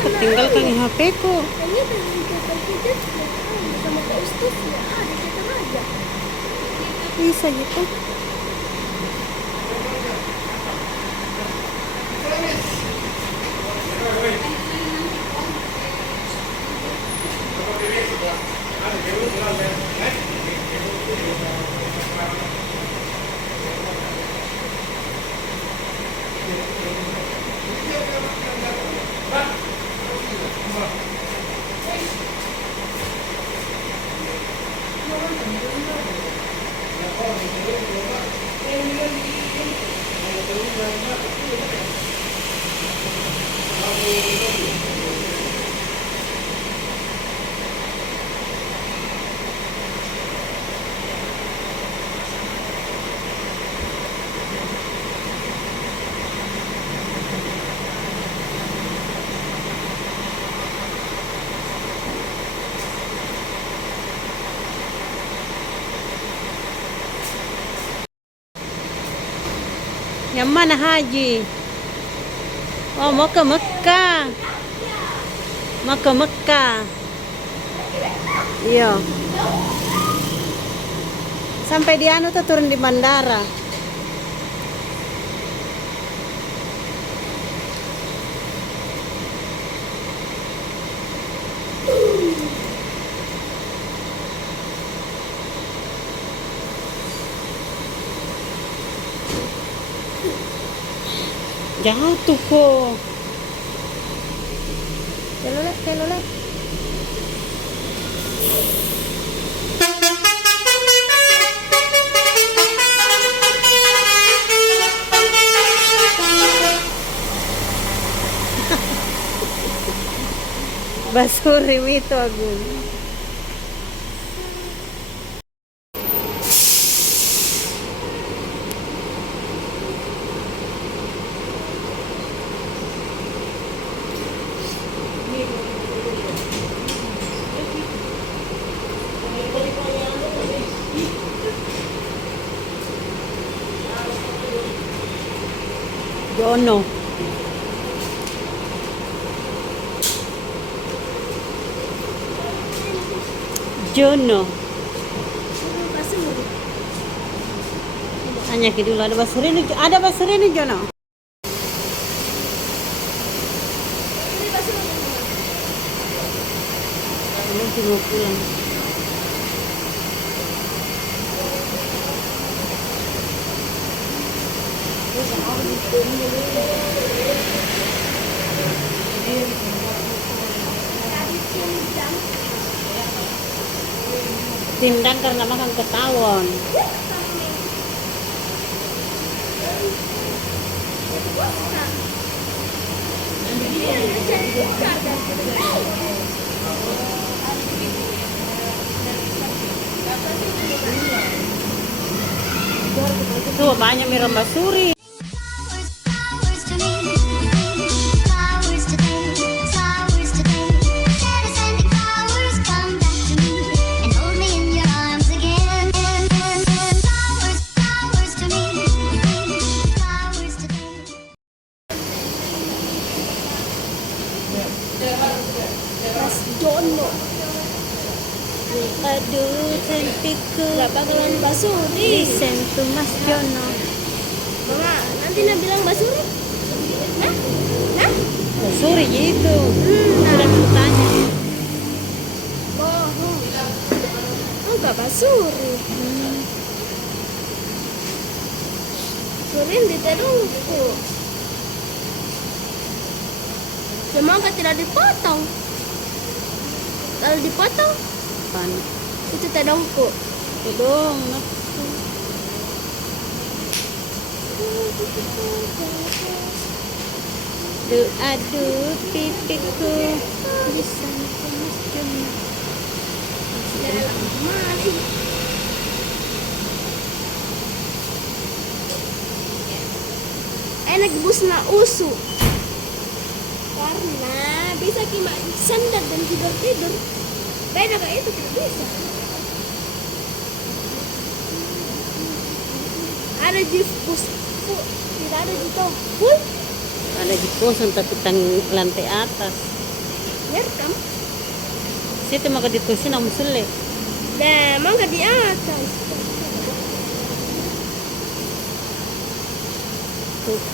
Ketinggalkan HP ku. Ini dari kita sama Kak Ustaz ya, ada kita aja. Bisa gitu. Yang mana Haji? Oh, mau ke Mekah. Mau ke Mekah. Iya. Sampai di anu tuh turun di bandara. Jatuh kok. Kelolek. Basuri itu aku. Jono. Jono. Tanya ke dulu, ada basuri ini Jono. Nanti mau pulang. Tindang karena makan ketawon. Tuh banyak miram basuri. Flowers to me, flowers today, flowers today. Instead of sending flowers, come back to me and hold me in your arms again. Flowers to me, flowers today. Mas Jono. Aduh, cantikku. Gak bakalan basuri. Listen to Mas Jono. Mama, nanti Nak bilang basuri? Hah? Hah? Basuri gitu. Sudah tanya. Bohong. Enggak basuri. Surin diterungku. Semoga tidak dipotong. Kalau dipotong, Pan. itu tedongku. Dong. Aduh, pipiku. Listen to Mas Jono. Dalam masih. Enak bus na usu. Karena bisa cuma sandar dan tidur. Beda kayak itu tidak bisa. Ada di bus, tidak ada di tol. Ada di kosan tapi lantai atas. Ngerekam. Situ maka ditusin ang musulit. Nah, mangga di atas.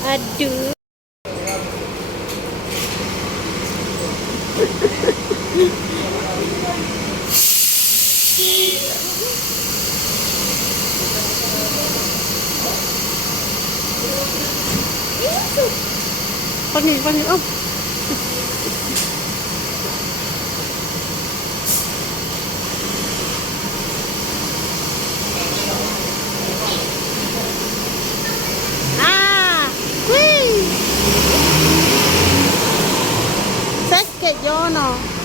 Aduh. Panggil, oh. Wih. Sakit, Jono.